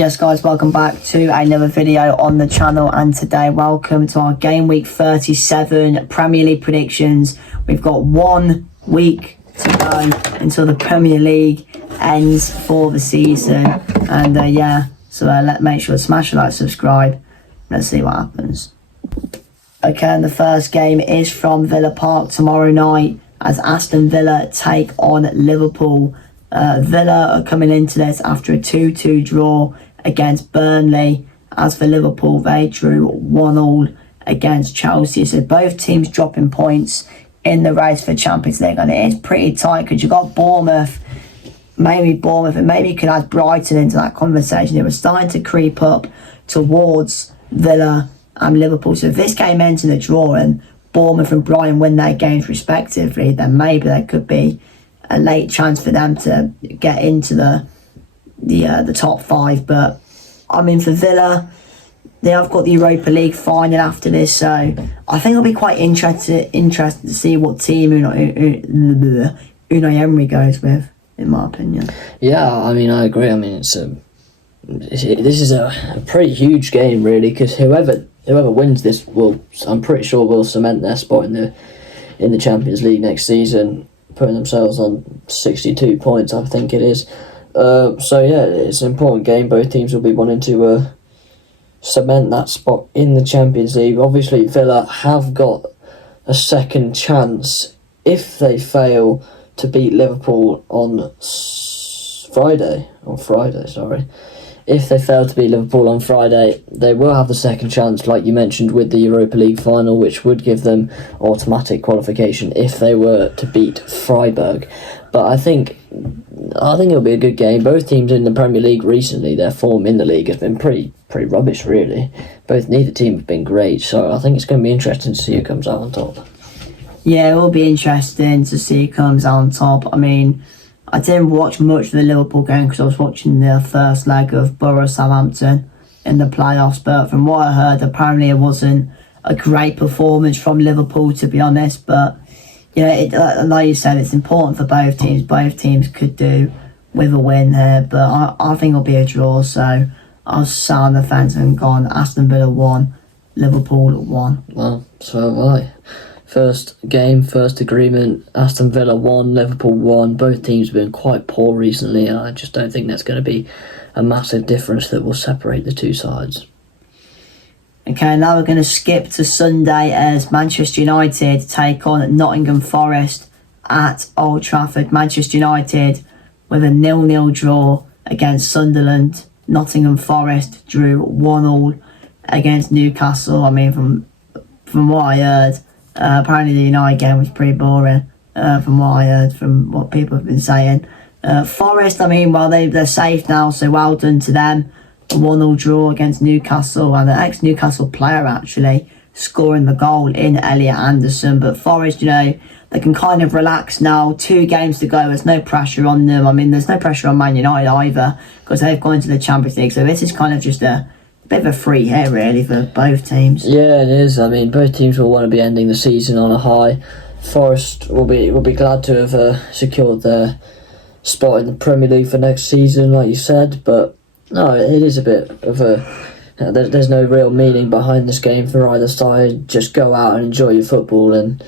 Yes guys, welcome back to another video on the channel, and today welcome to our game week 37 Premier League predictions. We've got 1 week to go until the Premier League ends for the season, and make sure to smash a like, subscribe. Let's see what happens. Okay, and the first game is from Villa Park tomorrow night as Aston Villa take on Liverpool. Villa are coming into this after a 2-2 draw against Burnley. As for Liverpool, they drew 1-1 against Chelsea. So both teams dropping points in the race for Champions League, and it is pretty tight because you've got Bournemouth, and maybe you could add Brighton into that conversation. It was starting to creep up towards Villa and Liverpool. So if this game ends in a draw and Bournemouth and Brighton win their games respectively, then maybe there could be a late chance for them to get into the top 5. But I mean, for Villa, they have got the Europa League final after this, so I think it'll be quite interested to see what team Unai Emery goes with, in my opinion. Yeah, I mean, I agree. I mean, this is a pretty huge game, really, because whoever wins this I'm pretty sure will cement their spot in the Champions League next season, putting themselves on 62 points, I think it is. So yeah, it's an important game. Both teams will be wanting to cement that spot in the Champions League. Obviously, Villa have got a second chance if they fail to beat Liverpool on Friday. If they fail to beat Liverpool on Friday, they will have the second chance, like you mentioned, with the Europa League final, which would give them automatic qualification if they were to beat Freiburg. But I think it'll be a good game. Both teams in the Premier League recently, their form in the league has been pretty rubbish, really. Neither team have been great, so I think it's going to be interesting to see who comes out on top. Yeah, it will be interesting to see who comes out on top. I mean, I didn't watch much of the Liverpool game because I was watching the first leg of Borough Southampton in the playoffs, but from what I heard, apparently it wasn't a great performance from Liverpool, to be honest. But yeah, like you said, it's important for both teams. Both teams could do with a win here, but I think it'll be a draw, so I'll sat on the fence and gone Aston Villa 1, Liverpool 1. Well, so have I. First game, first agreement, Aston Villa 1, Liverpool 1. Both teams have been quite poor recently, and I just don't think there's going to be a massive difference that will separate the two sides. Okay, now we're going to skip to Sunday as Manchester United take on Nottingham Forest at Old Trafford. Manchester United with a 0-0 draw against Sunderland. Nottingham Forest drew 1-1 against Newcastle. I mean, from what I heard, apparently the United game was pretty boring, from what I heard, from what people have been saying. Forest, I mean, well, they're safe now, so well done to them. A 1-0 draw against Newcastle, and an ex-Newcastle player actually scoring the goal in Elliot Anderson. But Forest, they can kind of relax now. 2 games to go, there's no pressure on them. I mean, there's no pressure on Man United either, because they've gone into the Champions League, so this is kind of just a bit of a free hit, really, for both teams. Yeah, it is. I mean, both teams will want to be ending the season on a high. Forest will be glad to have secured their spot in the Premier League for next season, like you said. But no, it is a bit of a... there's no real meaning behind this game for either side. Just go out and enjoy your football, and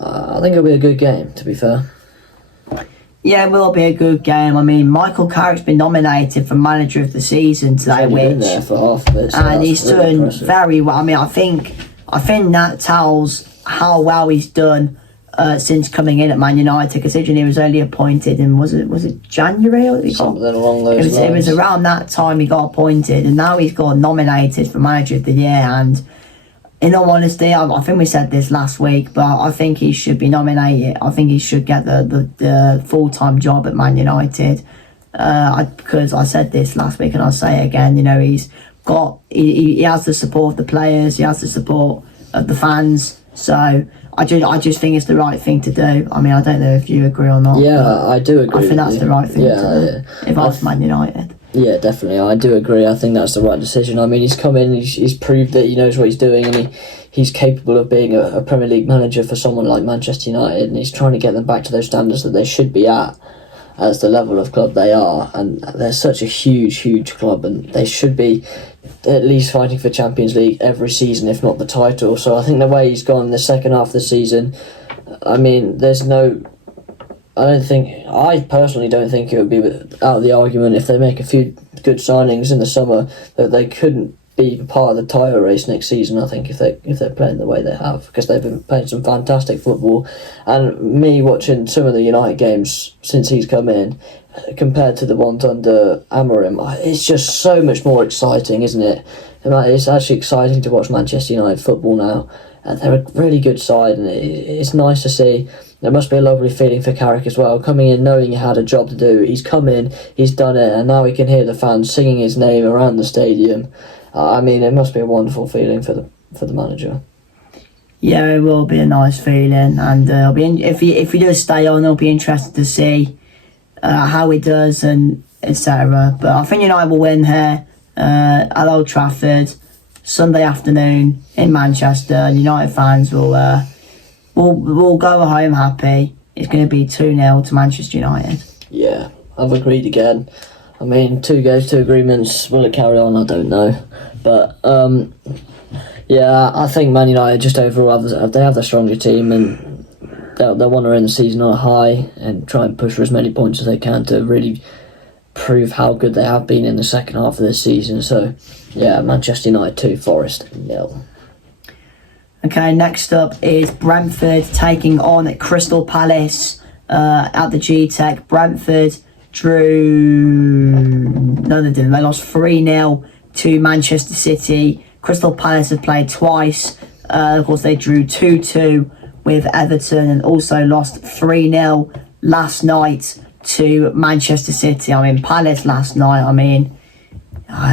I think it'll be a good game, to be fair. Yeah, it will be a good game. I mean, Michael Carrick's been nominated for Manager of the Season today, been there for half of it, so and he's really doing impressive. very well. I mean, I think that tells how well he's done since coming in at Man United, considering he was only appointed in, was it January? Or something along those lines. It was around that time he got appointed, and now he's got nominated for Manager of the Year. And in all honesty, I think we said this last week, but I think he should be nominated. I think he should get the full-time job at Man United. Because I said this last week and I'll say it again, he has the support of the players, he has the support of the fans. So I just think it's the right thing to do. I mean, I don't know if you agree or not. Yeah, I do agree. I think that's the right thing to do if I was Man United. Yeah, definitely. I do agree. I think that's the right decision. I mean, he's come in, he's proved that he knows what he's doing, and he's capable of being a Premier League manager for someone like Manchester United, and he's trying to get them back to those standards that they should be at. as the level of club they are, and they're such a huge club, and they should be at least fighting for Champions League every season, if not the title. So I think the way he's gone in the second half of the season, I mean, I personally don't think it would be out of the argument if they make a few good signings in the summer that they couldn't be part of the title race next season. I think if they're playing the way they have, because they've been playing some fantastic football, and me watching some of the United games since he's come in compared to the ones under Amorim, it's just so much more exciting, isn't it? And it's actually exciting to watch Manchester United football now. They're a really good side, and it's nice to see. There must be a lovely feeling for Carrick as well, coming in knowing he had a job to do. He's come in, he's done it, and now he can hear the fans singing his name around the stadium. I mean, it must be a wonderful feeling for the manager. Yeah, it will be a nice feeling, and if he does stay on, it'll be interesting to see how he does and etc. But I think United will win here at Old Trafford Sunday afternoon in Manchester. United fans will go home happy. It's going to be 2-0 to Manchester United. Yeah, I've agreed again. I mean, 2 goals, 2 agreements. Will it carry on? I don't know. But, yeah, I think Man United just overall they have the stronger team, and they'll want to end the season on a high and try and push for as many points as they can to really prove how good they have been in the second half of this season. So, yeah, Manchester United 2, Forest 0. Okay, next up is Brentford taking on Crystal Palace at the G-Tech. Brentford no they didn't, they lost 3-0 to Manchester City. Crystal Palace have played twice. Of course, they drew 2-2 with Everton and also lost 3-0 last night to Manchester City. I mean, Palace last night, I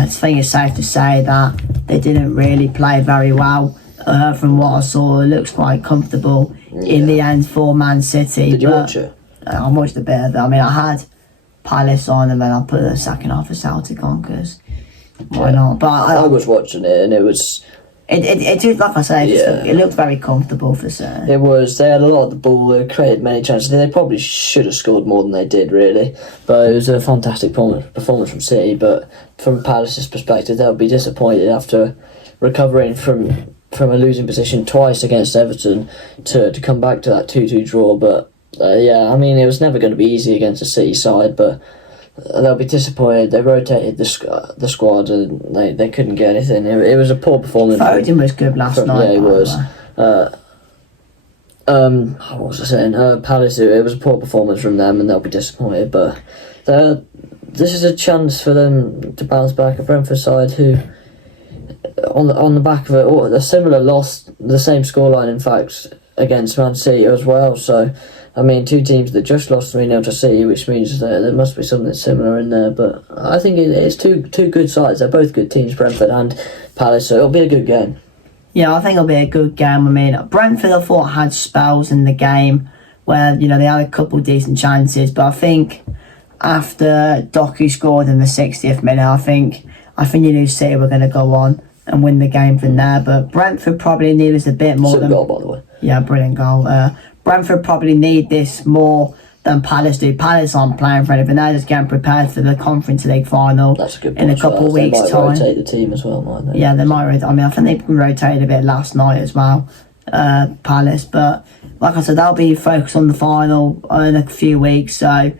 think it's safe to say that they didn't really play very well. From what I saw, it looks quite comfortable in the end for Man City. Did you watch it? I watched a bit of it. I had Palace on, and then I put the second half of Celtic on because why not? But I was watching it, and it was. It did, like I say, it looked very comfortable for certain. It was. They had a lot of the ball. They created many chances. They probably should have scored more than they did, really. But it was a fantastic performance from City. But from Palace's perspective, they'll be disappointed after recovering from a losing position twice against Everton to come back to that 2-2 draw. But it was never going to be easy against a City side, but they'll be disappointed. They rotated the squad and they couldn't get anything. It was a poor performance. Foden was good last night. Yeah, he was. What was I saying? Palace, it was a poor performance from them, and they'll be disappointed. But this is a chance for them to bounce back. A Brentford side who, on the back of it, a similar loss, the same scoreline, in fact, against Man City as well. So, I mean, 2 teams that just lost 3-0 to City, which means that there must be something similar in there. But I think it's two good sides. They're both good teams, Brentford and Palace, so it'll be a good game. Yeah, I think it'll be a good game. Brentford, I thought, had spells in the game where, they had a couple of decent chances. But I think after Doku scored in the 60th minute, I think you knew City were going to go on and win the game from there. But Brentford probably need us a bit more. Good goal, by the way. Yeah, brilliant goal. Brentford probably need this more than Palace do. Palace aren't playing for anything. They're just getting prepared for the Conference League final. That's a good point. In a couple of weeks' time. They might rotate the team as well, might they? Yeah, they might rotate. I think they rotated a bit last night as well, Palace. But like I said, they'll be focused on the final in a few weeks. So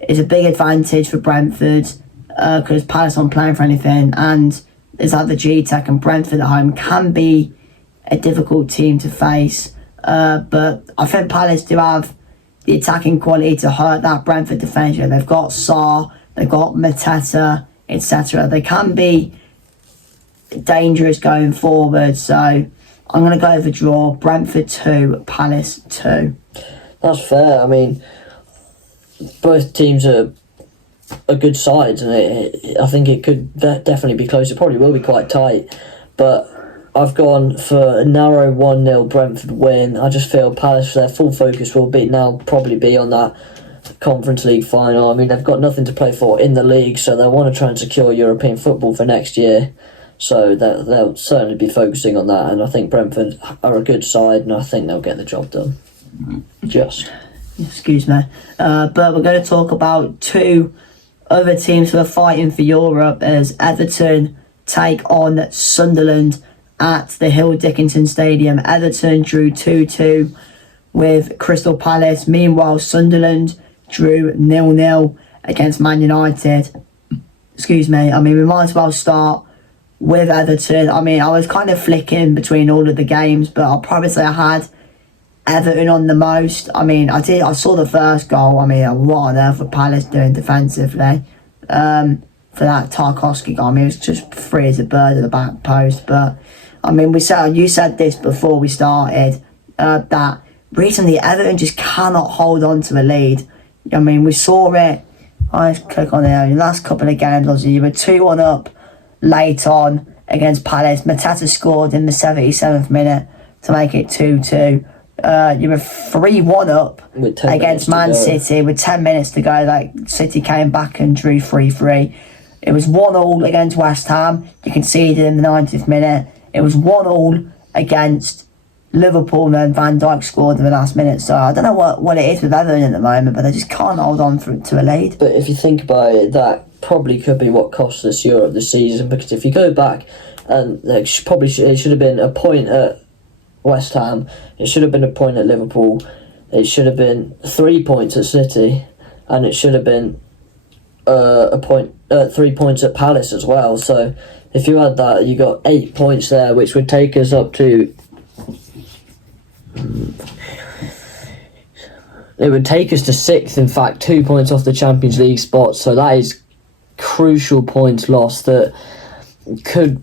it's a big advantage for Brentford because Palace aren't playing for anything. And it's like the G-Tech, and Brentford at home can be a difficult team to face. But I think Palace do have the attacking quality to hurt that Brentford defence. They've got Sarr, they've got Mateta, etc. They can be dangerous going forward. So I'm going to go for draw. Brentford 2, Palace 2. That's fair. I mean, both teams are good sides, and I think it could definitely be close. It probably will be quite tight, but I've gone for a narrow 1-0 Brentford win. I just feel Palace, their full focus will probably be on that Conference League final. I mean, they've got nothing to play for in the league, so they want to try and secure European football for next year. So they'll certainly be focusing on that, and I think Brentford are a good side, and I think they'll get the job done. Excuse me. But we're going to talk about two other teams who are fighting for Europe as Everton take on Sunderland at the Hill Dickinson Stadium. Everton drew 2-2 with Crystal Palace. Meanwhile, Sunderland drew 0-0 against Man United. Excuse me. I mean, we might as well start with Everton. I mean, I was kind of flicking between all of the games, but I'll probably say I had Everton on the most. I mean, I saw the first goal. I mean, what on earth were Palace doing defensively? For that Tarkowski goal, I mean, it was just free as a bird at the back post. But I mean, you said this before we started that recently Everton just cannot hold on to a lead. I mean, we saw it. Let's click on it. In the last couple of games, obviously, you were 2-1 up late on against Palace. Mateta scored in the 77th minute to make it 2-2. You were 3-1 up against Man City with 10 minutes to go. Like, City came back and drew 3-3. It was 1-1 against West Ham. You conceded in the 90th minute. It was 1-1 against Liverpool, and then Van Dijk scored in the last minute. So I don't know what it is with Everton at the moment, but they just can't hold on to a lead. But if you think about it, that probably could be what cost us Europe this season, because if you go back, and it should have been a point at West Ham, it should have been a point at Liverpool, it should have been 3 points at City, and it should have been 3 points at Palace as well. So if you add that, you got 8 points there, which would take us up to. It would take us to 6th, in fact, 2 points off the Champions League spot. So that is crucial points lost that could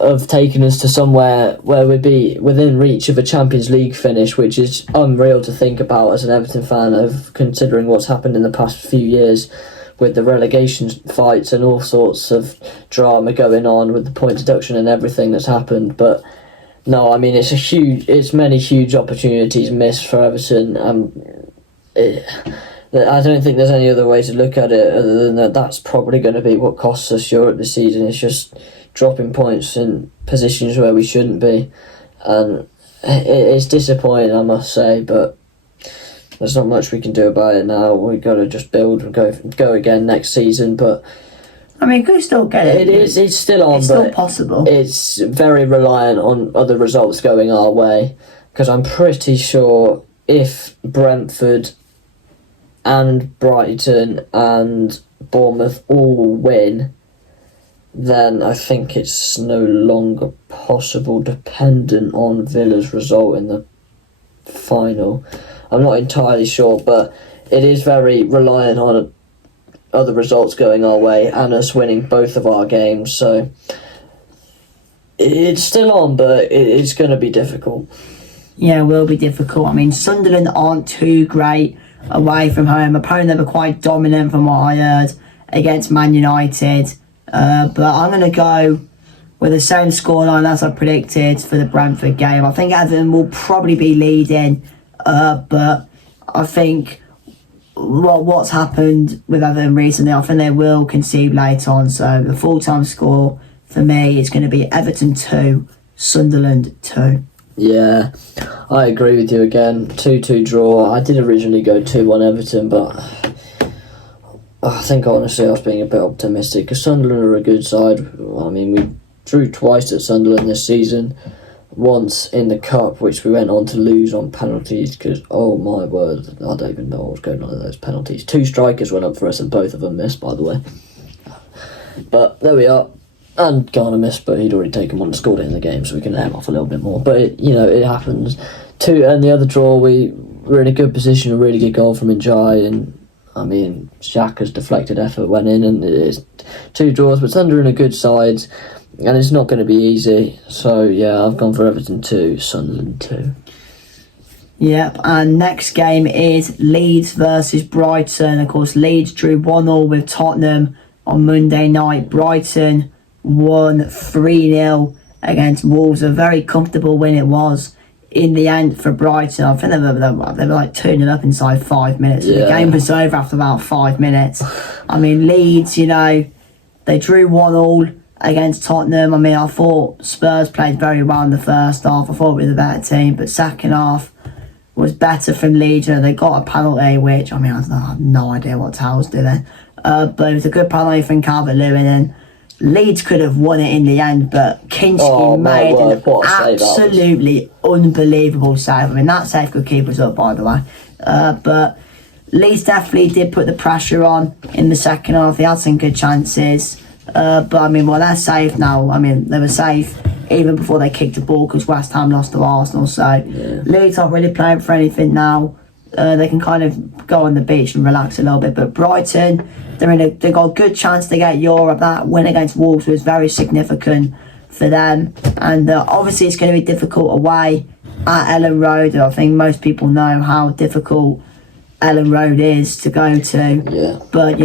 have taken us to somewhere where we'd be within reach of a Champions League finish, which is unreal to think about as an Everton fan, of considering what's happened in the past few years with the relegation fights and all sorts of drama going on with the point deduction and everything that's happened. But no, I mean, it's many huge opportunities missed for Everton. I don't think there's any other way to look at it other than that's probably going to be what costs us Europe this season. It's just dropping points in positions where we shouldn't be, and it's disappointing, I must say, but there's not much we can do about it now. We've got to just build and go again next season. But I mean, could still get it. It's still on, it's but still possible. It's very reliant on other results going our way, because I'm pretty sure if Brentford and Brighton and Bournemouth all win, then I think it's no longer possible, dependent on Villa's result in the final. I'm not entirely sure, but it is very reliant on other results going our way and us winning both of our games. So it's still on, but it's going to be difficult. Yeah, it will be difficult. I mean, Sunderland aren't too great away from home. Apparently they were quite dominant from what I heard against Man United. But I'm going to go with the same scoreline as I predicted for the Brentford game. I think Everton will probably be leading, but I think what's happened with Everton recently, I think they will concede late on. So the full-time score for me is going to be Everton 2, Sunderland 2. Yeah, I agree with you again. 2-2 draw. I did originally go 2-1 Everton, but I think honestly I was being a bit optimistic, because Sunderland are a good side. I mean, we drew twice at Sunderland this season. Once in the Cup, which we went on to lose on penalties, because, oh my word, I don't even know what was going on with those penalties. 2 strikers went up for us and both of them missed, by the way. But there we are. And Garner missed, but he'd already taken one and scored it in the game, so we can let him off a little bit more. But, it happens. 2, and the other draw, we were in a good position, a really good goal from Njai, and, I mean, Xhaka's deflected effort went in, and it's 2 draws, but Sunderland are good sides, and it's not going to be easy. So, yeah, I've gone for Everton 2, Sunderland 2. Yep, and next game is Leeds versus Brighton. Of course, Leeds drew 1-1 with Tottenham on Monday night. Brighton won 3-0 against Wolves. A very comfortable win it was in the end for Brighton. I think they were like 2-0 up inside 5 minutes. Yeah. The game was over after about 5 minutes. I mean, Leeds, they drew 1-1 against Tottenham. I mean, I thought Spurs played very well in the first half. I thought we were the better team, but second half, was better from Leeds. They got a penalty, which, I have no idea what Towers doing. But it was a good penalty from Calvert-Lewin, and Leeds could have won it in the end, but Kinski made an absolutely unbelievable save. That save could keep us up, by the way. But Leeds definitely did put the pressure on in the second half. They had some good chances. But they're safe now. They were safe even before they kicked the ball because West Ham lost to Arsenal. So Leeds aren't really playing for anything now. They can kind of go on the beach and relax a little bit. But Brighton, they've got a good chance to get Europe. That win against Wolves was very significant for them. And obviously it's going to be difficult away at Ellen Road. I think most people know how difficult Ellen Road is to go to. Yeah. But,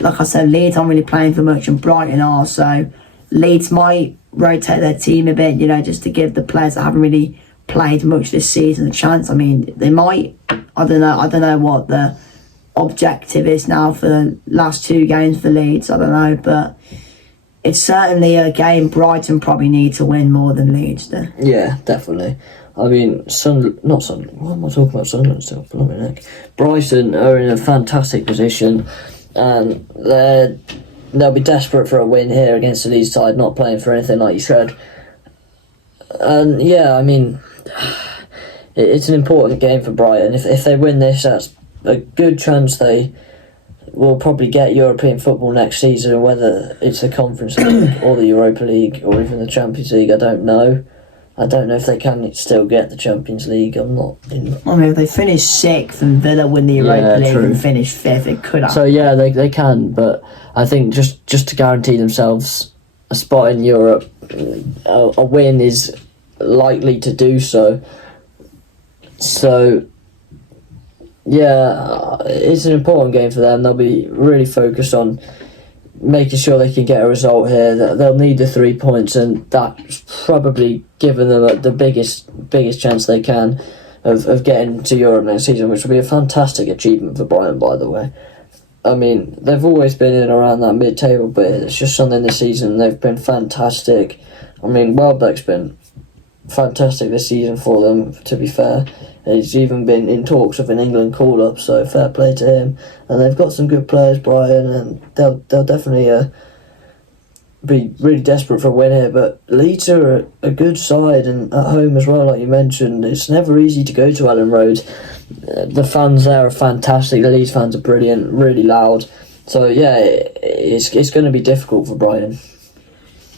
like I said, Leeds aren't really playing for much and Brighton are. So Leeds might rotate their team a bit, just to give the players that haven't really played much this season a chance. They might. I don't know what the objective is now for the last 2 games for Leeds. I don't know, but it's certainly a game Brighton probably need to win more than Leeds do. Yeah, definitely. What am I talking about? Sunderland still. Blimey neck. Brighton are in a fantastic position, and they'll be desperate for a win here against the Leeds side, not playing for anything like you said. And it's an important game for Brighton. If they win this, that's a good chance they will probably get European football next season, whether it's the Conference League or the Europa League or even the Champions League. I don't know if they can still get the Champions League. I'm not in. If they finish 6th and Villa win the Europa League and finish 5th, it could happen. So yeah, they can, but I think just to guarantee themselves a spot in Europe, a win is likely to do so. So yeah, it's an important game for them. They'll be really focused on making sure they can get a result here. They'll need the 3 points, and that's probably given them the biggest chance they can of getting to Europe next season, which will be a fantastic achievement for Brighton, by the way. They've always been in around that mid-table, but it's just something this season. They've been fantastic. Welbeck's been fantastic this season for them, to be fair. He's even been in talks of an England call-up, so fair play to him. And they've got some good players, Brighton, and they'll definitely be really desperate for a win here. But Leeds are a good side, and at home as well, like you mentioned. It's never easy to go to Ellen Road. The fans there are fantastic. The Leeds fans are brilliant, really loud. So yeah, it's going to be difficult for Brighton.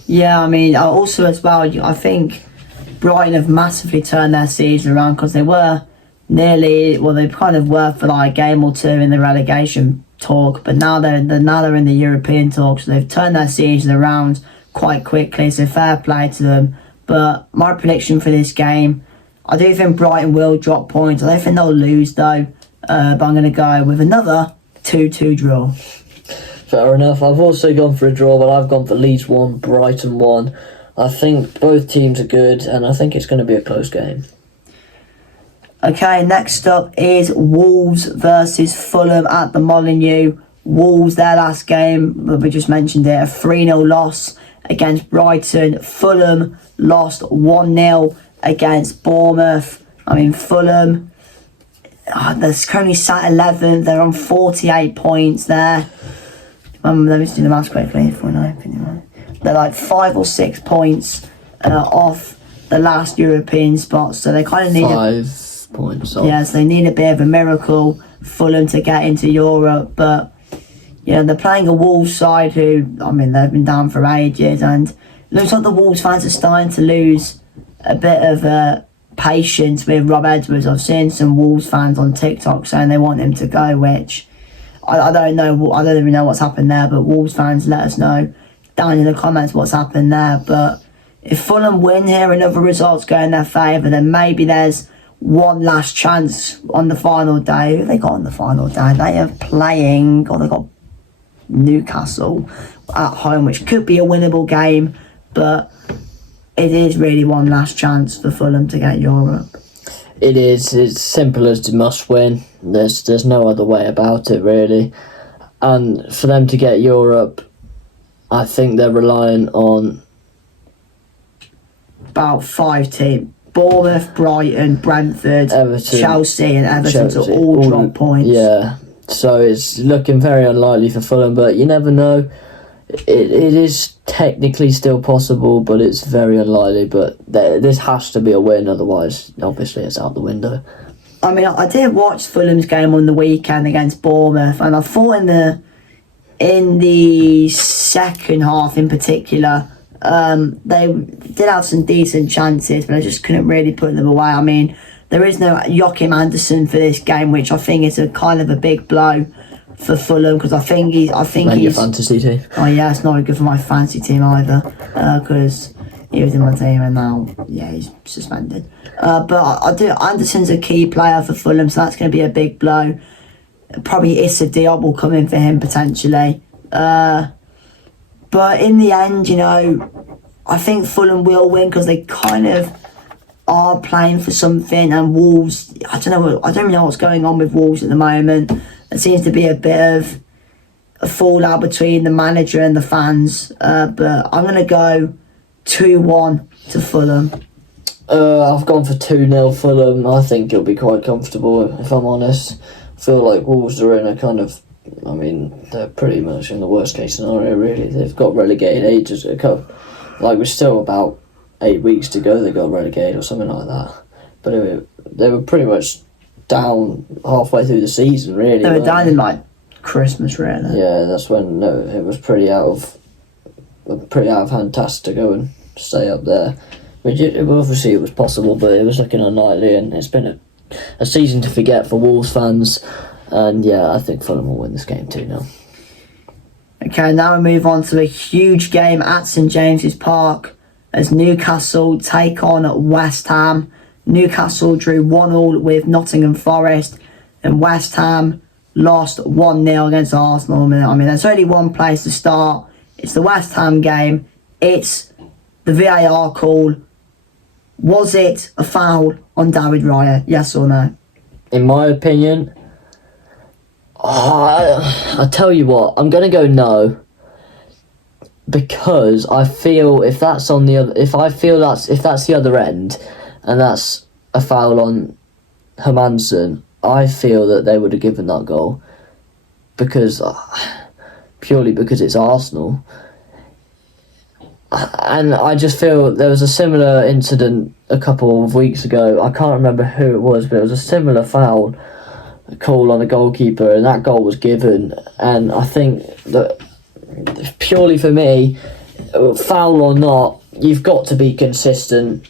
Yeah, also as well, I think Brighton have massively turned their season around because they were they kind of were for like a game or two in the relegation talk, but now they're in the European talk, so they've turned their season around quite quickly, so fair play to them. But my prediction for this game, I do think Brighton will drop points. I don't think they'll lose though, but I'm going to go with another 2-2 draw. Fair enough. I've also gone for a draw, but I've gone for Leeds 1, Brighton 1. I think both teams are good, and I think it's going to be a close game. Okay, next up is Wolves versus Fulham at the Molineux. Wolves, their last game, we just mentioned it, a 3-0 loss against Brighton. Fulham lost 1-0 against Bournemouth. Fulham, they're currently sat 11th. They're on 48 points there. Let me just do the maths quickly. 49, 51. They're like 5 or 6 points off the last European spot, so they kind of need 5 points off. Yeah, so they need a bit of a miracle for them to get into Europe. But they're playing a Wolves side who, they've been down for ages, and it looks like the Wolves fans are starting to lose a bit of patience with Rob Edwards. I've seen some Wolves fans on TikTok saying they want him to go, which I don't know. I don't even know what's happened there, but Wolves fans, let us know down in the comments what's happened there. But if Fulham win here, another result's go in their favour, then maybe there's one last chance on the final day. Who they got on the final day? They are playing, they got Newcastle at home, which could be a winnable game, but it is really one last chance for Fulham to get Europe. It is. It's simple as a must win. There's no other way about it, really. And for them to get Europe, I think they're relying on about 5 teams. Bournemouth, Brighton, Brentford, Everton, Chelsea and Everton Chelsea, to all drop points. Yeah, so it's looking very unlikely for Fulham, but you never know. It is technically still possible, but it's very unlikely. But this has to be a win, otherwise, obviously, it's out the window. I mean, I did watch Fulham's game on the weekend against Bournemouth, and I thought in the second half in particular, they did have some decent chances, but I just couldn't really put them away. I mean, there is no Joachim Andersen for this game, which I think is a kind of a big blow for Fulham, because I think he's your fantasy team. Oh yeah, it's not good for my fantasy team either, because he was in my team and now he's suspended. But I do. Anderson's a key player for Fulham, so that's going to be a big blow. Probably Issa Diop will come in for him potentially. But in the end, I think Fulham will win because they kind of are playing for something, and Wolves, I don't really know what's going on with Wolves at the moment. There seems to be a bit of a fallout between the manager and the fans, but I'm going to go 2-1 to Fulham. I've gone for 2-0 Fulham. I think it'll be quite comfortable, if I'm honest. I feel like Wolves are in a kind of, they're pretty much in the worst case scenario, really. They've got relegated ages ago. We're still about 8 weeks to go, they got relegated or something like that. But they were pretty much down halfway through the season, really. They were down in Christmas, really. Yeah, that's when it was pretty out of hand task to go and stay up there. Which obviously it was possible, but it was looking unlikely, and it's been a season to forget for Wolves fans. And yeah, I think Fulham will win this game 2-0. Okay, now we move on to a huge game at St James's Park as Newcastle take on West Ham. Newcastle drew 1-1 with Nottingham Forest, and West Ham lost 1-0 against Arsenal. I mean, there's only one place to start. It's the West Ham game. It's the VAR call. Was it a foul on David Raya? Yes or no? In my opinion, I tell you what, I'm going to go no. Because I feel if that's the other end, and that's a foul on Hermansen, I feel that they would have given that goal, because purely because it's Arsenal. And I just feel there was a similar incident a couple of weeks ago. I can't remember who it was, but it was a similar foul call on a goalkeeper, and that goal was given. And I think that purely for me, foul or not, you've got to be consistent.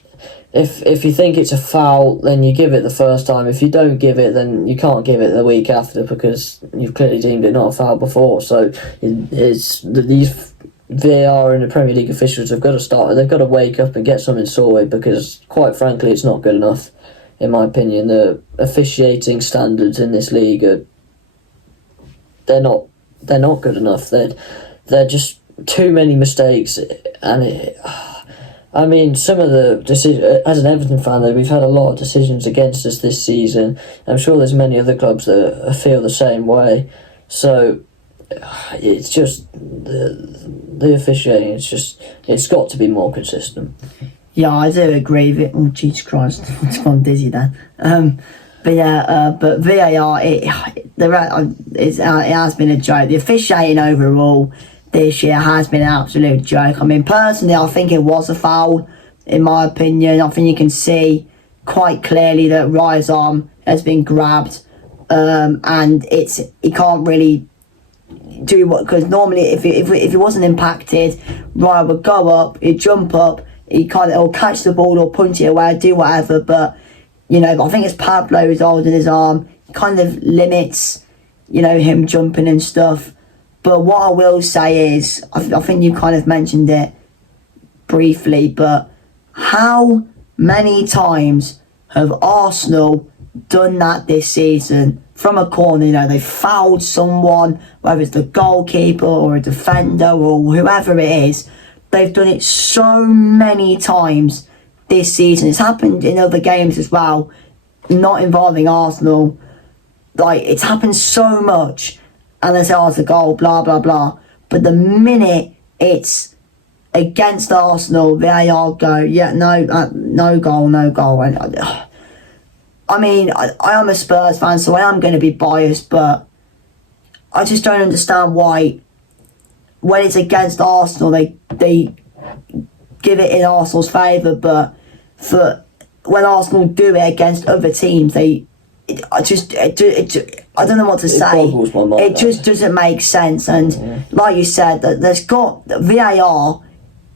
If you think it's a foul, then you give it the first time. If you don't give it, then you can't give it the week after, because you've clearly deemed it not a foul before. So these VAR and the Premier League officials have got to start. They've got to wake up and get something sorted, because quite frankly, it's not good enough, in my opinion. The officiating standards in this league they're not good enough. They're just too many mistakes, and some of the decisions, as an Everton fan, we've had a lot of decisions against us this season. I'm sure there's many other clubs that feel the same way. So it's just the officiating. It's got to be more consistent. Yeah, I do agree with it. Oh, Jesus Christ, it's gone dizzy then. But VAR, it has been a joke. The officiating overall this year has been an absolute joke. I mean, personally, I think it was a foul, in my opinion. I think you can see quite clearly that Raya's arm has been grabbed, and he can't really do what, because normally if it wasn't impacted, Raya would go up, he'd jump up, he'll catch the ball or punch it away, do whatever. But I think it's Pablo who's holding his arm, kind of limits him jumping and stuff. But what I will say is, I think you kind of mentioned it briefly, but how many times have Arsenal done that this season? From a corner, they fouled someone, whether it's the goalkeeper or a defender or whoever it is. They've done it so many times this season. It's happened in other games as well, not involving Arsenal. It's happened so much, and they say, it's a goal, blah, blah, blah. But the minute it's against Arsenal, VAR go, yeah, no goal. And I mean, I am a Spurs fan, so I am going to be biased, but I just don't understand why, when it's against Arsenal, they give it in Arsenal's favour, but when Arsenal do it against other teams, I don't know what to say. It just doesn't make sense. And like you said, that there's got VAR.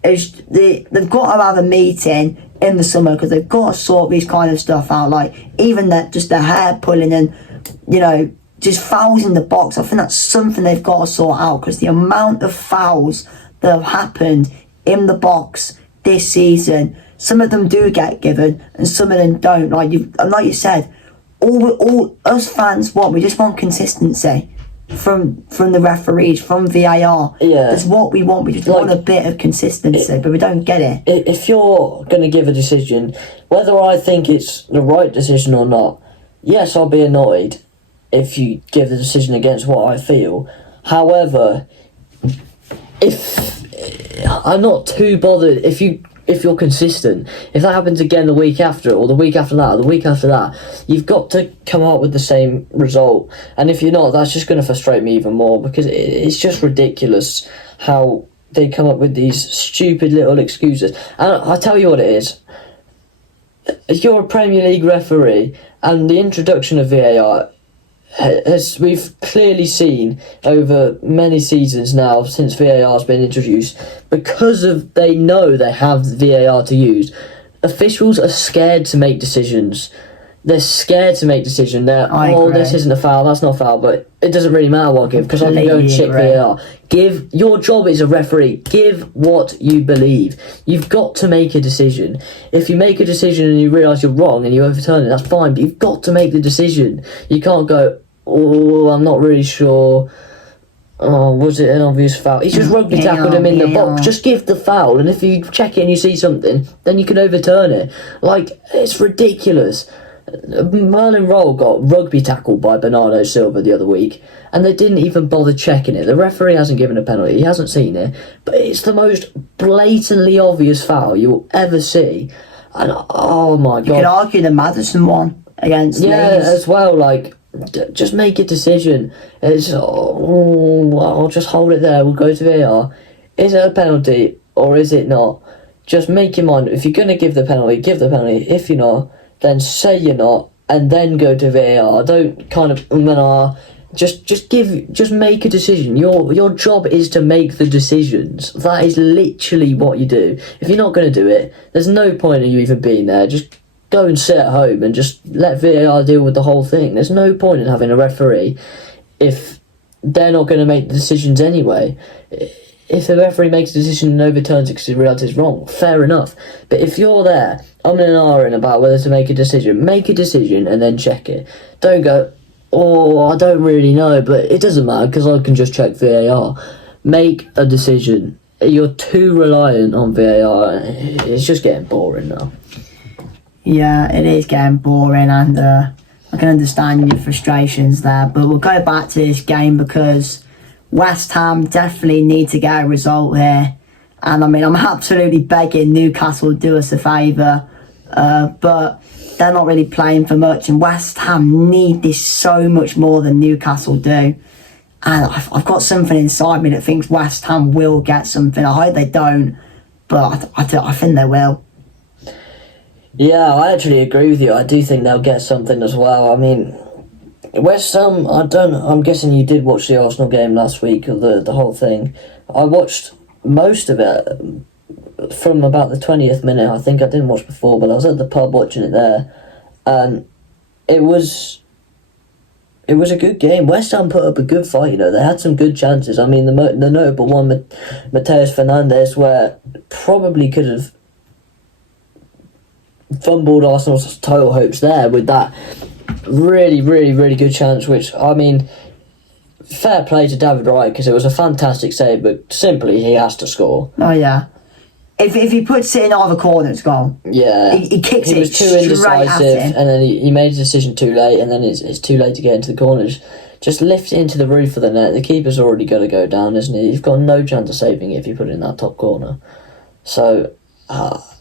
They've got to have a meeting in the summer because they've got to sort this kind of stuff out. Like even that, just the hair pulling and just fouls in the box. I think that's something they've got to sort out because the amount of fouls that have happened in the box this season, some of them do get given and some of them don't. Like you said, all us fans want. We just want consistency from the referees, from VAR. Yeah, that's what we want. We just want a bit of consistency, but we don't get it. If you're going to give a decision, whether I think it's the right decision or not, yes, I'll be annoyed if you give the decision against what I feel. However, if I'm not too bothered if you're consistent. If that happens again the week after, or the week after that, or the week after that, you've got to come out with the same result. And if you're not, that's just going to frustrate me even more because it's just ridiculous how they come up with these stupid little excuses. And I'll tell you what it is. You're a Premier League referee, and the introduction of VAR, as we've clearly seen over many seasons now since VAR has been introduced, because they know they have VAR to use, officials are scared to make decisions. They're scared to make decisions. This isn't a foul, that's not a foul, but it doesn't really matter what I give because I can go and check VAR. Your job as a referee, give what you believe. You've got to make a decision. If you make a decision and you realise you're wrong and you overturn it, that's fine, but you've got to make the decision. You can't go, oh, I'm not really sure. Oh, was it an obvious foul? He just rugby tackled him in the box. Just give the foul, and if you check it and you see something, then you can overturn it. Like, it's ridiculous. Merlin Roll got rugby tackled by Bernardo Silva the other week, and they didn't even bother checking it. The referee hasn't given a penalty, he hasn't seen it, but it's the most blatantly obvious foul you'll ever see. And oh my god. You could argue the Maddison one against Leeds. As well, like, just make a decision. I'll just hold it there, we'll go to VAR. Is it a penalty or is it not? Just make your mind. If you're going to give the penalty, give the penalty. If you're not, then say you're not, and then go to VAR. Don't kind of just make a decision. Your job is to make the decisions. That is literally what you do. If you're not going to do it, there's no point in you even being there. Just go and sit at home and just let VAR deal with the whole thing. There's no point in having a referee if they're not going to make the decisions anyway. If the referee makes a decision and overturns it because he realises it's wrong, fair enough. But if you're there, I'm in an ahhing about whether to make a decision and then check it. Don't go, oh, I don't really know, but it doesn't matter because I can just check VAR. Make a decision. You're too reliant on VAR. It's just getting boring now. Yeah, it is getting boring, and I can understand your frustrations there. But we'll go back to this game because West Ham definitely need to get a result here. And I mean, I'm absolutely begging Newcastle to do us a favour. But they're not really playing for much, and West Ham need this so much more than Newcastle do. And I've got something inside me that thinks West Ham will get something. I hope they don't, but I think they will. Yeah, I actually agree with you. I do think they'll get something as well. I mean, West Ham, I'm guessing you did watch the Arsenal game last week, or the whole thing. I watched most of it from about the 20th minute. I think I didn't watch before, but I was at the pub watching it there. And it was a good game. West Ham put up a good fight, They had some good chances. I mean, the notable one, Mateus Fernandes, where probably could have fumbled Arsenal's total hopes there with that really, really, really good chance, which, I mean, fair play to David Wright because it was a fantastic save, but simply he has to score. Oh, yeah. If he puts it in either corner, it's gone. Yeah. He kicks it. He was too indecisive, and then he made a decision too late, and then it's too late to get into the corners. Just lift it into the roof of the net. The keeper's already going to go down, isn't he? You've got no chance of saving it if you put it in that top corner. So,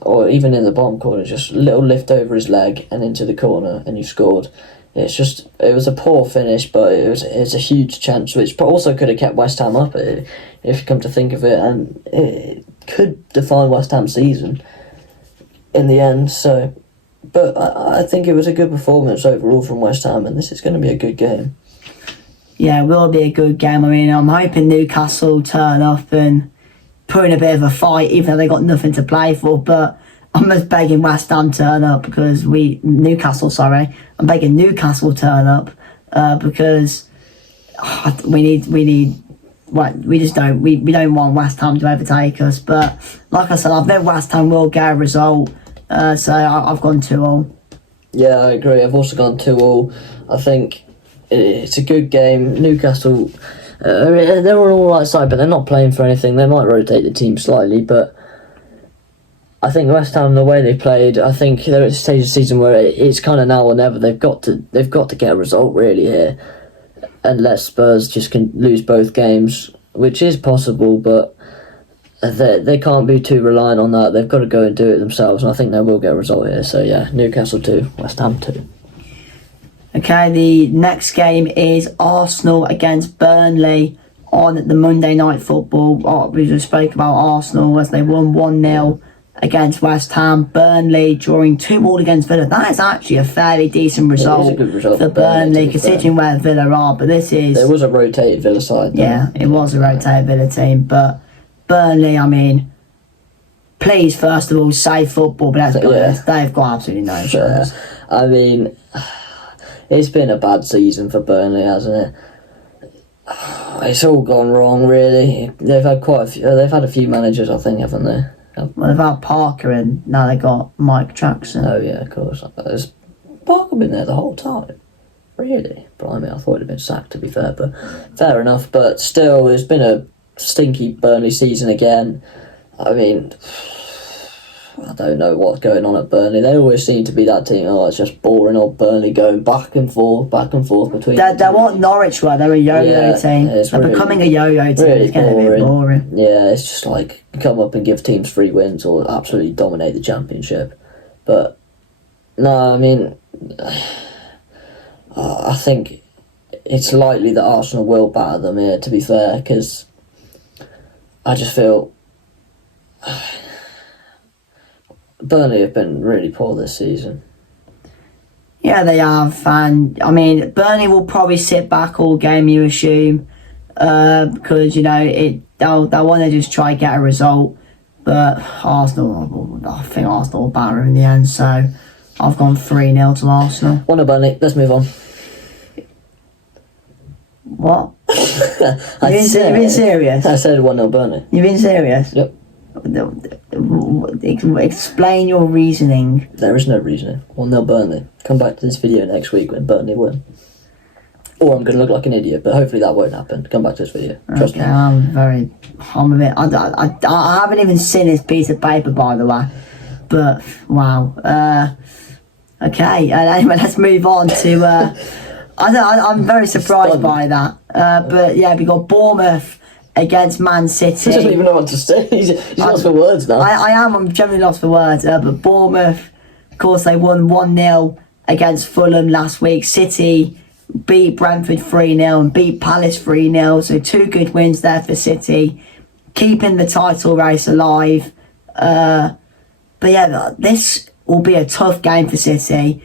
or even in the bottom corner, just a little lift over his leg and into the corner, and you scored. It was a poor finish, but it's a huge chance, which also could have kept West Ham up, if you come to think of it, and it could define West Ham's season in the end. So, but I think it was a good performance overall from West Ham, and this is going to be a good game. Yeah, it will be a good game. I mean, I'm hoping Newcastle turn up and put in a bit of a fight, even though they got nothing to play for. But I'm just begging West Ham turn up because I'm begging Newcastle turn up because we don't want West Ham to overtake us. But like I said, I think West Ham will get a result. So I've gone 2-2. Yeah, I agree. I've also gone 2-2. I think it's a good game. Newcastle, they're on all right side, but they're not playing for anything. They might rotate the team slightly, but I think West Ham, the way they played, I think they're at a stage of the season where it's kind of now or never. They've got to get a result really here, unless Spurs just can lose both games, which is possible, but they can't be too reliant on that. They've got to go and do it themselves, and I think they will get a result here. So yeah, Newcastle 2, West Ham 2. Okay, the next game is Arsenal against Burnley on the Monday Night Football. We just spoke about Arsenal as they won 1-0 against West Ham. Burnley drawing 2-2 against Villa. That is actually a fairly decent result, It is a good result for Burnley, considering where Villa are. But this is... There was a rotated Villa side. Yeah, it was a rotated Villa team. But Burnley, I mean, please, first of all, save football. But let's be honest, they've got absolutely no chance. I mean, it's been a bad season for Burnley, hasn't it? It's all gone wrong, really. They've had a few managers, I think, haven't they? Well, they've had Parker and now they got Mike Jackson. Oh yeah, of course. Has Parker been there the whole time? Really? Blimey, I thought he'd been sacked, to be fair, but fair enough. But still, it's been a stinky Burnley season again. I mean, I don't know what's going on at Burnley. They always seem to be that team. Oh, it's just boring old Burnley going back and forth between. They're what Norwich were. They're a yo-yo team. They're really, becoming a yo-yo team. Really it's getting a bit boring. Yeah, it's just like come up and give teams 3 wins or absolutely dominate the championship. But no, I mean, I think it's likely that Arsenal will batter them here, to be fair, because I just feel Burnley have been really poor this season. Yeah, they have, and I mean, Burnley will probably sit back all game, you assume, because they'll want to just try and get a result. But I think Arsenal will batter in the end. So I've gone 3-0 to Arsenal. 1-0 Burnley. Let's move on. What? You've been serious? I said 1-0 Burnley. You've been serious? Yep. Explain your reasoning. There is no reasoning. 1-0 Burnley. Come back to this video next week when Burnley win. Or I'm going to look like an idiot, but hopefully that won't happen. Come back to this video. Trust me. I'm a bit... I haven't even seen this piece of paper, by the way. But, wow. Okay, anyway, let's move on to... I'm very surprised by that. But, yeah, we got Bournemouth against Man City. He doesn't even know what to say. He's lost for words now. I'm generally lost for words. But Bournemouth, of course, they won 1-0 against Fulham last week. City beat Brentford 3-0 and beat Palace 3-0. So 2 good wins there for City, keeping the title race alive. But yeah, this will be a tough game for City.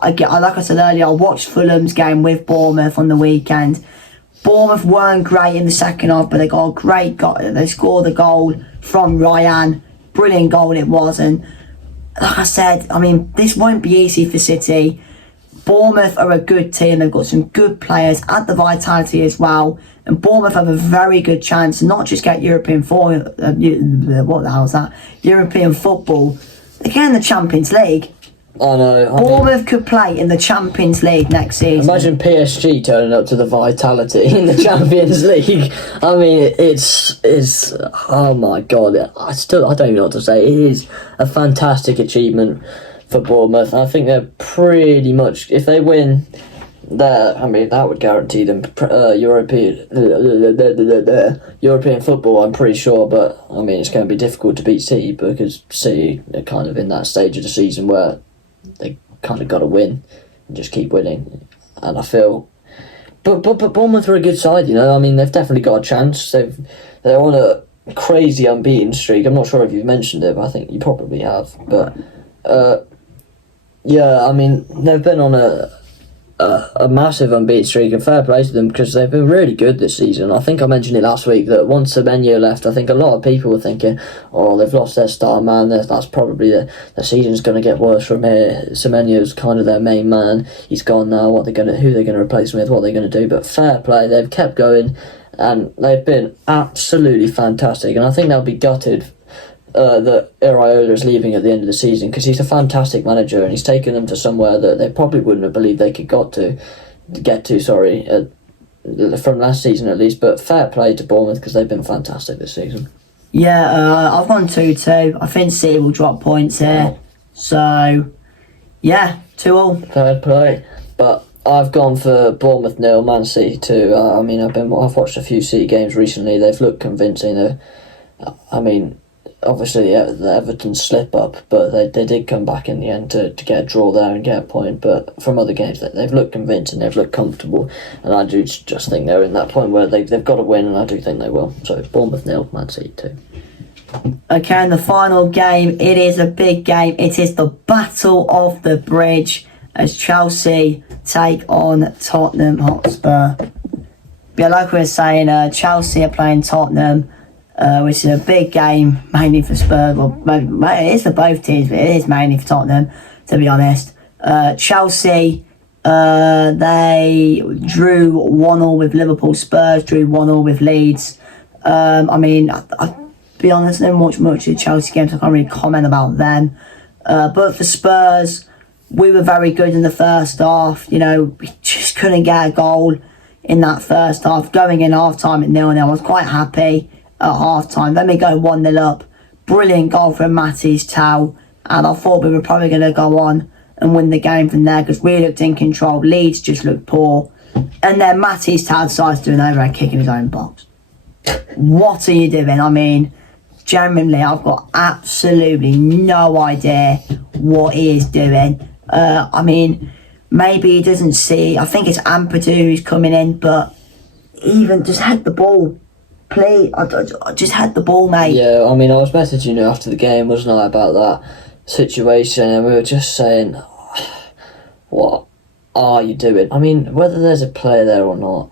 Like I said earlier, I watched Fulham's game with Bournemouth on the weekend. Bournemouth weren't great in the second half, but they got a great goal. They scored a goal from Ryan. Brilliant goal it was. And like I said, I mean, this won't be easy for City. Bournemouth are a good team. They've got some good players at the Vitality as well. And Bournemouth have a very good chance to not just get European what the hell is that? European football. They get in the Champions League. I know. Bournemouth could play in the Champions League next season. Imagine PSG turning up to the Vitality in the Champions League. I mean, it's oh my god. I don't even know what to say. It is a fantastic achievement for Bournemouth. I think they're pretty much, if they win that would guarantee them European football, I'm pretty sure. But I mean, it's going to be difficult to beat City because City are kind of in that stage of the season where they kind of got to win and just keep winning. And I feel, but Bournemouth are a good side, you know. I mean, they've definitely got a chance. They're on a crazy unbeaten streak. I'm not sure if you've mentioned it, but I think you probably have. But yeah, I mean, they've been on a massive unbeaten streak, and fair play to them because they've been really good this season. I think I mentioned it last week that once Semenyo left, I think a lot of people were thinking, oh, they've lost their star man, that's probably the season's going to get worse from here. Semenyo's kind of their main man. He's gone now. Who they're going to replace him with, what they're going to do. But fair play, they've kept going and they've been absolutely fantastic, and I think they'll be gutted that Iraola is leaving at the end of the season because he's a fantastic manager and he's taken them to somewhere that they probably wouldn't have believed they could get to. From last season at least. But fair play to Bournemouth because they've been fantastic this season. Yeah, I've gone 2-2. I think City will drop points here. So, yeah, 2-2. Fair play. But I've gone for Bournemouth 0, Man City 2. I've watched a few City games recently. They've looked convincing. Obviously, the Everton slip up, but they did come back in the end to get a draw there and get a point. But from other games, they've looked convincing, they've looked comfortable, and I do just think they're in that point where they've got to win, and I do think they will. So Bournemouth 0, Man City 2. Okay, and the final game, it is a big game. It is the Battle of the Bridge as Chelsea take on Tottenham Hotspur. Yeah, like we were saying, Chelsea are playing Tottenham, which is a big game, mainly for Spurs. Well, it is for both teams, but it is mainly for Tottenham, to be honest. Chelsea, they drew 1-1 with Liverpool. Spurs drew 1-1 with Leeds. I'll be honest, I didn't watch much of the Chelsea games, so I can't really comment about them. But for Spurs, we were very good in the first half. You know, we just couldn't get a goal in that first half. Going in half-time at 0-0, I was quite happy at half-time. Then we go 1-0 up. Brilliant goal from Matty's Tau. And I thought we were probably going to go on and win the game from there because we looked in control. Leeds just looked poor. And then Matty's Tau decides to do an overhead kick in his own box. What are you doing? I mean, genuinely, I've got absolutely no idea what he is doing. Maybe he doesn't see. I think it's Ampadu who's coming in, but even just head the ball. Please, I just had the ball, mate. Yeah, I was messaging you after the game, wasn't I, about that situation, and we were just saying, what are you doing? I mean, whether there's a player there or not,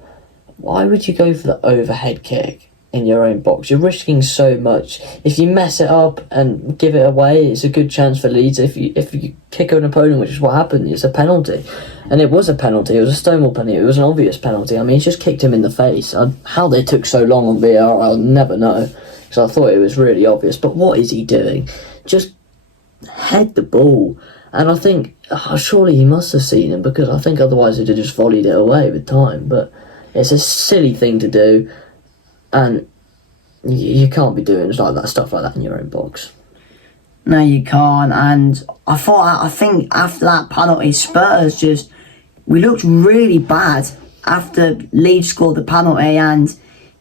why would you go for the overhead kick in your own box? You're risking so much. If you mess it up and give it away, it's a good chance for Leeds. If you kick an opponent, which is what happened, it's a penalty. And it was a penalty. It was a Stonewall penalty. It was an obvious penalty. He just kicked him in the face. How they took so long on VAR, I'll never know. Because I thought it was really obvious. But what is he doing? Just head the ball. And I think, surely he must have seen him, because I think otherwise he'd have just volleyed it away with time. But it's a silly thing to do. And you can't be doing stuff like that in your own box. No, you can't. And I think after that penalty, Spurs we looked really bad after Leeds scored the penalty, and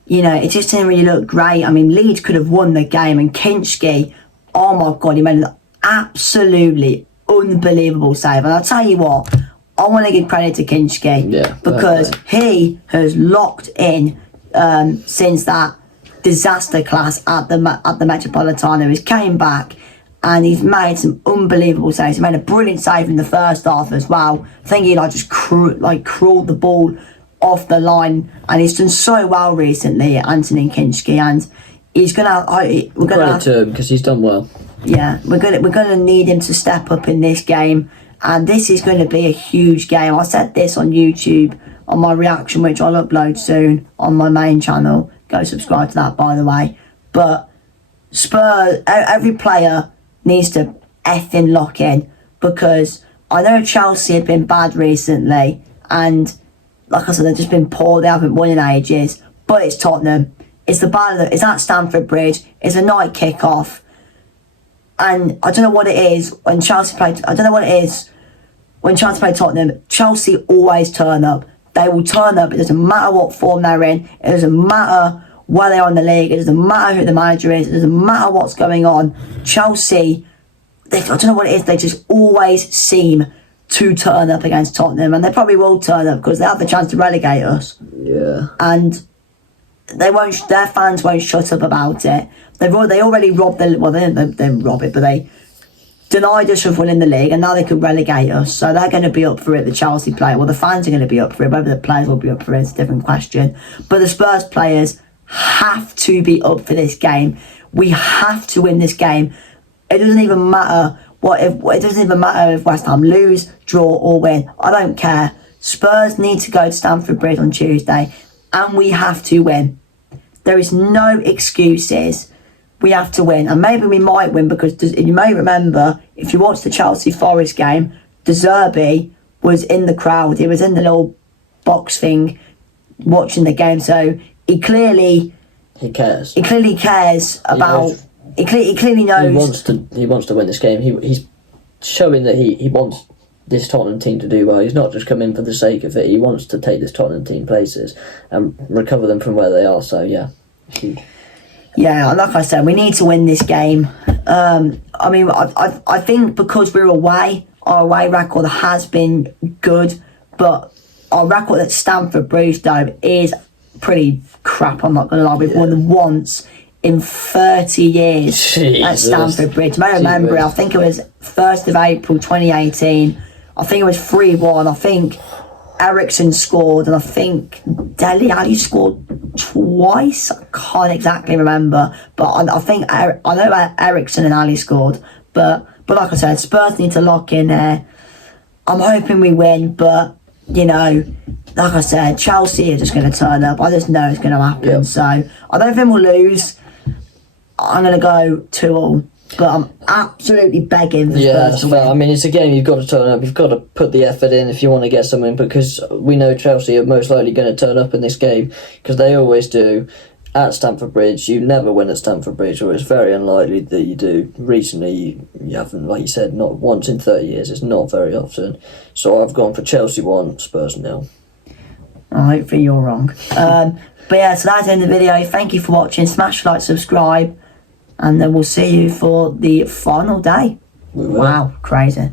it just didn't really look great. I mean, Leeds could have won the game, and Kinski, oh my god, he made an absolutely unbelievable save. And I'll tell you what, I want to give credit to Kinski, because he has locked in since that disaster class at the Metropolitano. He's came back and he's made some unbelievable saves. He made a brilliant save in the first half as well. I think he just crawled the ball off the line, and he's done so well recently, Anthony Kinski, and he's we're gonna credit to him because he's done well. Yeah, we're gonna need him to step up in this game, and this is going to be a huge game. I said this on YouTube on my reaction, which I'll upload soon on my main channel. Go subscribe to that, by the way. But Spurs, every player needs to effing lock in, because I know Chelsea have been bad recently, and like I said, they've just been poor. They haven't won in ages. But it's Tottenham. It's it's at Stamford Bridge. It's a night kick-off. And I don't know what it is when Chelsea play. I don't know what it is when trying to play Tottenham, Chelsea always turn up. They will turn up. It doesn't matter what form they're in. It doesn't matter where they are in the league. It doesn't matter who the manager is. It doesn't matter what's going on. Chelsea, I don't know what it is. They just always seem to turn up against Tottenham, and they probably will turn up because they have the chance to relegate us. Yeah. And they won't. Their fans won't shut up about it. They already robbed the. Well, they didn't rob it, but they denied us of winning the league, and now they could relegate us. So they're going to be up for it. The Chelsea player, well, the fans are going to be up for it. Whether the players will be up for it is a different question. But the Spurs players have to be up for this game. We have to win this game. It doesn't even matter it doesn't even matter if West Ham lose, draw or win. I don't care. Spurs need to go to Stamford Bridge on Tuesday, and we have to win. There is no excuses. We have to win, and maybe we might win because you may remember if you watched the Chelsea Forest game, De Zerbi was in the crowd. He was in the little box thing watching the game, so he clearly cares. He clearly cares about. He clearly knows. He wants to win this game. He's showing that he wants this Tottenham team to do well. He's not just come in for the sake of it. He wants to take this Tottenham team places and recover them from where they are. So yeah, huge. Yeah, like I said, we need to win this game. I mean, I think because we're away, our away record has been good, but our record at Stamford Bridge though is pretty crap. I'm not going to lie. We've won once in 30 years at Stamford Bridge. I remember it. I think it was 1st of April 2018. I think it was 3-1. I think Ericsson scored, and I think Dele Alli scored twice. I can't exactly remember, but I think I know Ericsson and Ali scored. But like I said, Spurs need to lock in there. I'm hoping we win, but you know, like I said, Chelsea are just going to turn up. I just know it's going to happen. Yep. So I don't think we'll lose. I'm going to go 2-2, but I'm absolutely begging for Spurs to win. I mean, it's a game you've got to turn up. You've got to put the effort in if you want to get something, because we know Chelsea are most likely going to turn up in this game, because they always do. At Stamford Bridge, you never win at Stamford Bridge, or it's very unlikely that you do. Recently, you haven't, like you said, not once in 30 years. It's not very often. So I've gone for Chelsea 1, Spurs 0. Hopefully you're wrong. But yeah, so that's the end of the video. Thank you for watching. Smash like, subscribe, and then we'll see you for the final day. Wow, crazy.